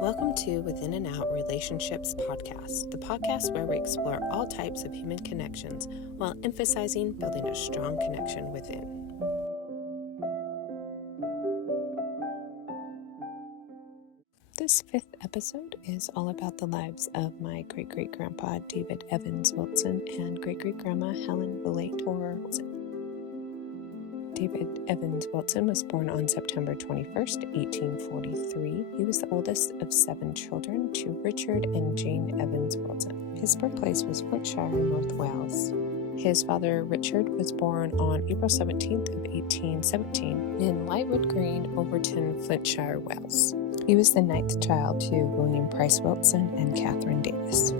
Welcome to Within and Out Relationships Podcast, the podcast where we explore all types of human connections while emphasizing building a strong connection within. This fifth episode is all about the lives of my great-great-grandpa David Evans Wilson and great-great-grandma Helen Belator Wilson. David Evans Wilson was born on September 21st, 1843. He was the oldest of 7 children to Richard and Jane Evans Wilson. His birthplace was Flintshire, North Wales. His father, Richard, was born on April 17th of 1817 in Lightwood Green, Overton, Flintshire, Wales. He was the 9th child to William Price Wilson and Catherine Davis.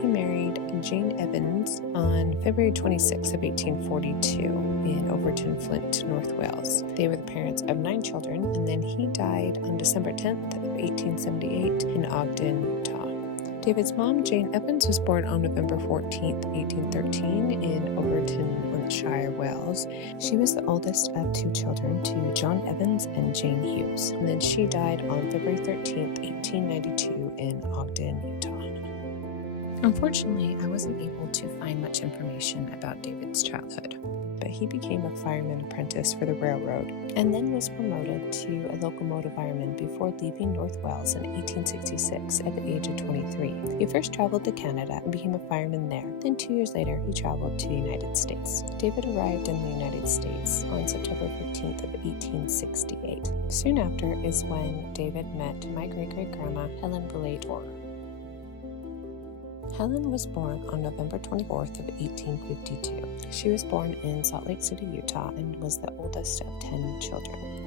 He married Jane Evans on February 26 of 1842 in Overton, Flint, North Wales. They were the parents of 9 children, and then he died on December 10th of 1878 in Ogden, Utah. David's mom, Jane Evans, was born on November 14th, 1813 in Overton, Flintshire, Wales. She was the oldest of 2 children to John Evans and Jane Hughes, and then she died on February 13th, 1892 in Ogden, Utah. Unfortunately, I wasn't able to find much information about David's childhood, but he became a fireman apprentice for the railroad and then was promoted to a locomotive fireman before leaving North Wales in 1866 at the age of 23. He first traveled to Canada and became a fireman there. Then 2 years later, he traveled to the United States. David arrived in the United States on September 15th of 1868. Soon after is when David met my great-great-grandma, Helen Belator. Helen was born on November 24th of 1852. She was born in Salt Lake City, Utah, and was the oldest of 10 children.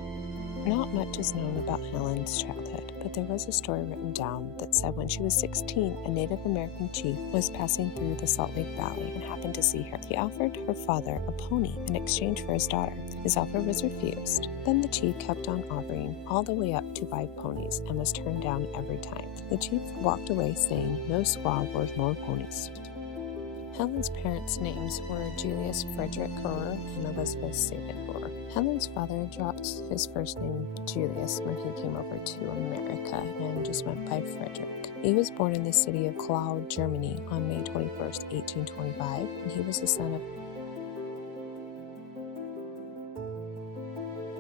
Not much is known about Helen's childhood, but there was a story written down that said when she was 16, a Native American chief was passing through the Salt Lake Valley and happened to see her. He offered her father a pony in exchange for his daughter. His offer was refused. Then the chief kept on offering all the way up to 5 ponies and was turned down every time. The chief walked away saying, "No squaw worth more ponies." Helen's parents' names were Julius Frederick Rohrer and Elizabeth Sabin Rohrer. Helen's father dropped his first name Julius when he came over to America and just went by Frederick. He was born in the city of Cologne, Germany on May 21st, 1825, and he was the son of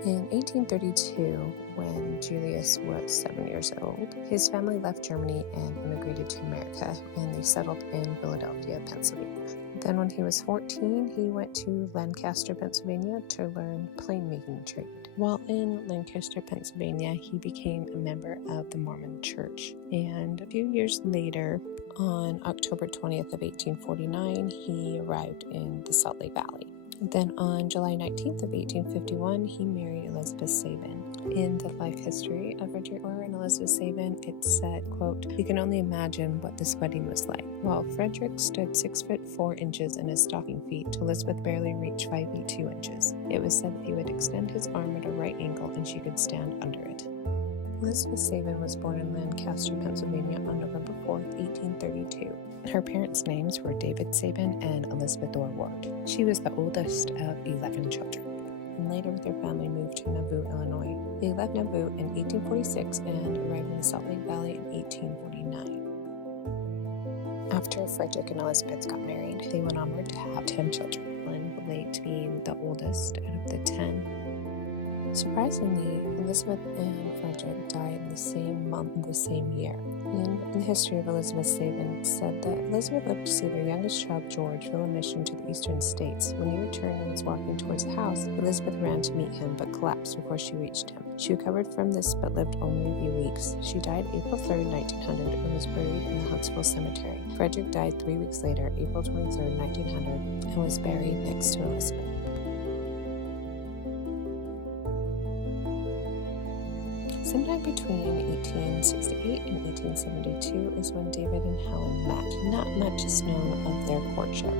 In 1832, when Julius was 7 years old, his family left Germany and immigrated to America, and they settled in Philadelphia, Pennsylvania. Then when he was 14, he went to Lancaster, Pennsylvania to learn plane-making trade. While in Lancaster, Pennsylvania, he became a member of the Mormon Church. And a few years later, on October 20th of 1849, he arrived in the Salt Lake Valley. Then on July 19th of 1851, he married Elizabeth Sabin. In the life history of Richard Rohrer and Elizabeth Sabin, it said, quote, "You can only imagine what this wedding was like. While Frederick stood 6 foot 4 inches in his stocking feet, Elizabeth barely reached 5 feet 2 inches. It was said that he would extend his arm at a right angle and she could stand under it." Elizabeth Sabin was born in Lancaster, Pennsylvania on November 4th, 1832. Her parents' names were David Sabin and Elizabeth Orr Ward. She was the oldest of 11 children, and later their family moved to Nauvoo, Illinois. They left Nauvoo in 1846 and arrived in the Salt Lake Valley in 1849. After Frederick and Elizabeth got married, they went onward to have 10 children, Helen Belator being the oldest out of the 10. Surprisingly, Elizabeth and Frederick died in the same month in the same year. In the history of Elizabeth Sabin, said that Elizabeth lived to see their youngest child, George, fill a mission to the eastern states. When he returned and was walking towards the house, Elizabeth ran to meet him but collapsed before she reached him. She recovered from this but lived only a few weeks. She died April 3rd, 1900, and was buried in the Huntsville Cemetery. Frederick died 3 weeks later, April 23rd, 1900, and was buried next to Elizabeth. Sometime between 1868 and 1872 is when David and Helen met. Not much is known of their courtship.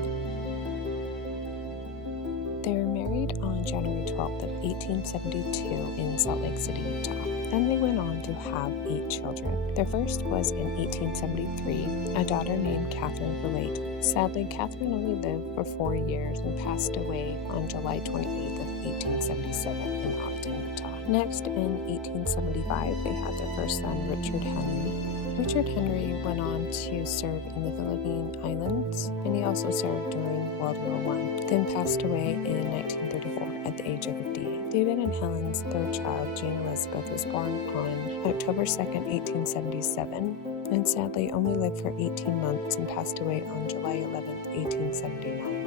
They were married on January 12th of 1872 in Salt Lake City, Utah. Then they went on to have 8 children. Their first was in 1873, a daughter named Catherine Belator. Sadly, Catherine only lived for 4 years and passed away on July 28th of 1877 in Ogden, Utah. Next, in 1875, they had their first son, Richard Henry. Richard Henry went on to serve in the Philippine Islands, and he also served during World War I, then passed away in 1934 at the age of 58. David and Helen's third child, Jane Elizabeth, was born on October 2nd, 1877, and sadly only lived for 18 months and passed away on July 11th, 1879.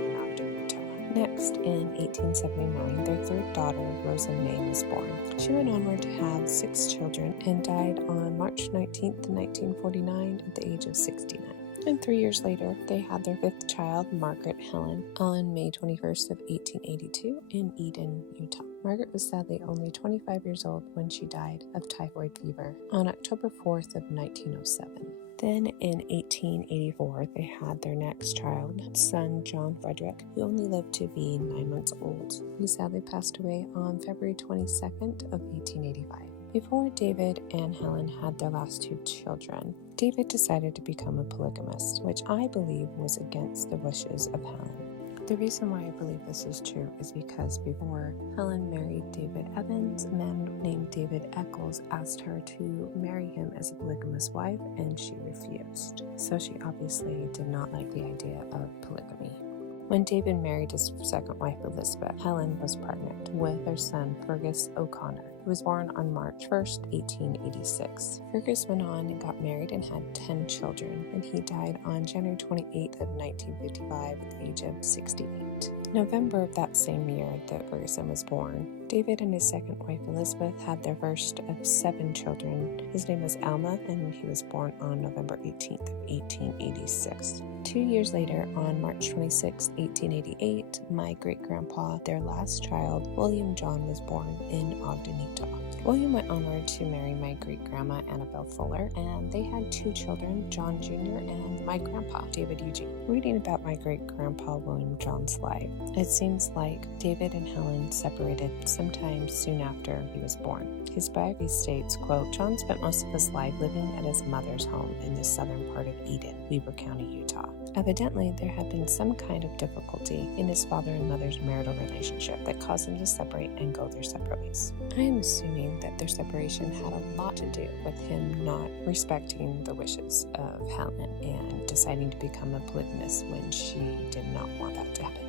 Next, in 1879, their third daughter, Rosa May, was born. She went onward to have 6 children and died on March 19th, 1949 at the age of 69. And 3 years later, they had their 5th child, Margaret Helen, on May 21st of 1882 in Eden, Utah. Margaret was sadly only 25 years old when she died of typhoid fever on October 4th of 1907. Then in 1884, they had their next child, son John Frederick, who only lived to be 9 months old. He sadly passed away on February 22nd of 1885. Before David and Helen had their last 2 children, David decided to become a polygamist, which I believe was against the wishes of Helen. The reason why I believe this is true is because before Helen married David Evans, a man named David Eccles asked her to marry him as a polygamous wife, and she refused. So she obviously did not like the idea of polygamy. When David married his second wife, Elizabeth, Helen was pregnant with their son, Fergus O'Connor, who was born on March 1st, 1886. Fergus went on and got married and had 10 children, and he died on January 28th of 1955 at the age of 68. November of that same year that Ferguson was born, David and his second wife, Elizabeth, had their first of 7 children. His name was Alma, and he was born on November 18th of 1886. 2 years later, on March 26, 1888, my great-grandpa, their last child, William John, was born in Ogden, Utah. William went onward to marry my great-grandma, Annabelle Fuller, and they had 2 children, John Jr. and my grandpa, David Eugene. Reading about my great-grandpa William John's life, it seems like David and Helen separated sometime soon after he was born. His biography states, quote, John spent most of his life living at his mother's home in the southern part of Eden, Weber County, Utah. Evidently, there had been some kind of difficulty in his father and mother's marital relationship that caused them to separate and go their separate ways. I am assuming that their separation had a lot to do with him not respecting the wishes of Helen and deciding to become a polygamist when she did not want that to happen.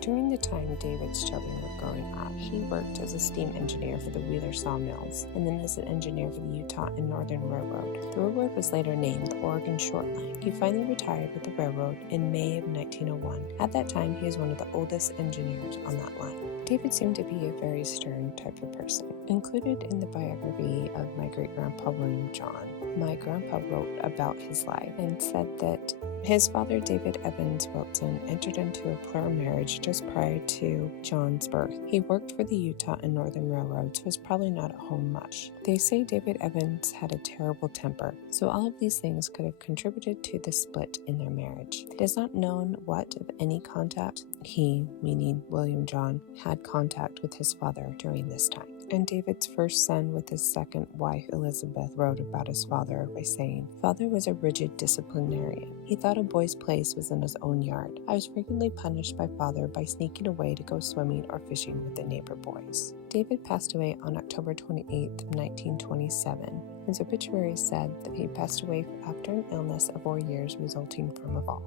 During the time David's children were growing up, he worked as a steam engineer for the Wheeler Sawmills and then as an engineer for the Utah and Northern Railroad. The railroad was later named the Oregon Short Line. He finally retired with the railroad in May of 1901. At that time, he was one of the oldest engineers on that line. David seemed to be a very stern type of person. Included in the biography of my great-grandpa William John, my grandpa wrote about his life and said that his father, David Evans Wilson, entered into a plural marriage just prior to John's birth. He worked for the Utah and Northern Railroad, so was probably not at home much. They say David Evans had a terrible temper, so all of these things could have contributed to the split in their marriage. It is not known what, if any, contact he, meaning William John, had contact with his father during this time. And David's first son with his second wife, Elizabeth, wrote about his father by saying, Father was a rigid disciplinarian. He thought a boy's place was in his own yard. I was frequently punished by father by sneaking away to go swimming or fishing with the neighbor boys. David passed away on October 28, 1927. His obituary said that he passed away after an illness of 4 years resulting from a fall.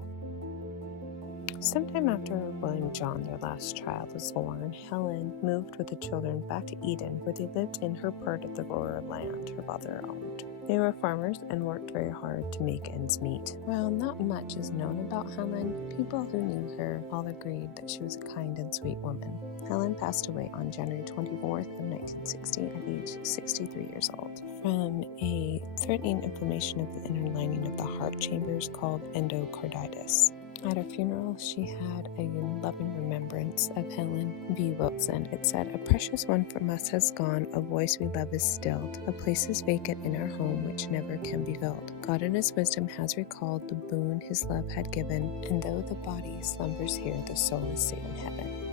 Sometime after William John, their last child, was born, Helen moved with the children back to Eden, where they lived in her part of the rural land her father owned. They were farmers and worked very hard to make ends meet. While not much is known about Helen, people who knew her all agreed that she was a kind and sweet woman. Helen passed away on January 24th of 1960 at age 63 years old from a threatening inflammation of the inner lining of the heart chambers called endocarditis. At her funeral, she had a loving remembrance of Helen B. Wilson. It said, A precious one from us has gone, a voice we love is stilled. A place is vacant in our home which never can be filled. God in his wisdom has recalled the boon his love had given, and though the body slumbers here, the soul is safe in heaven.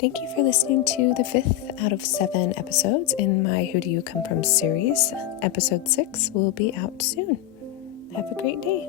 Thank you for listening to the 5th out of 7 episodes in my Who Do You Come From series. Episode 6 will be out soon. Have a great day.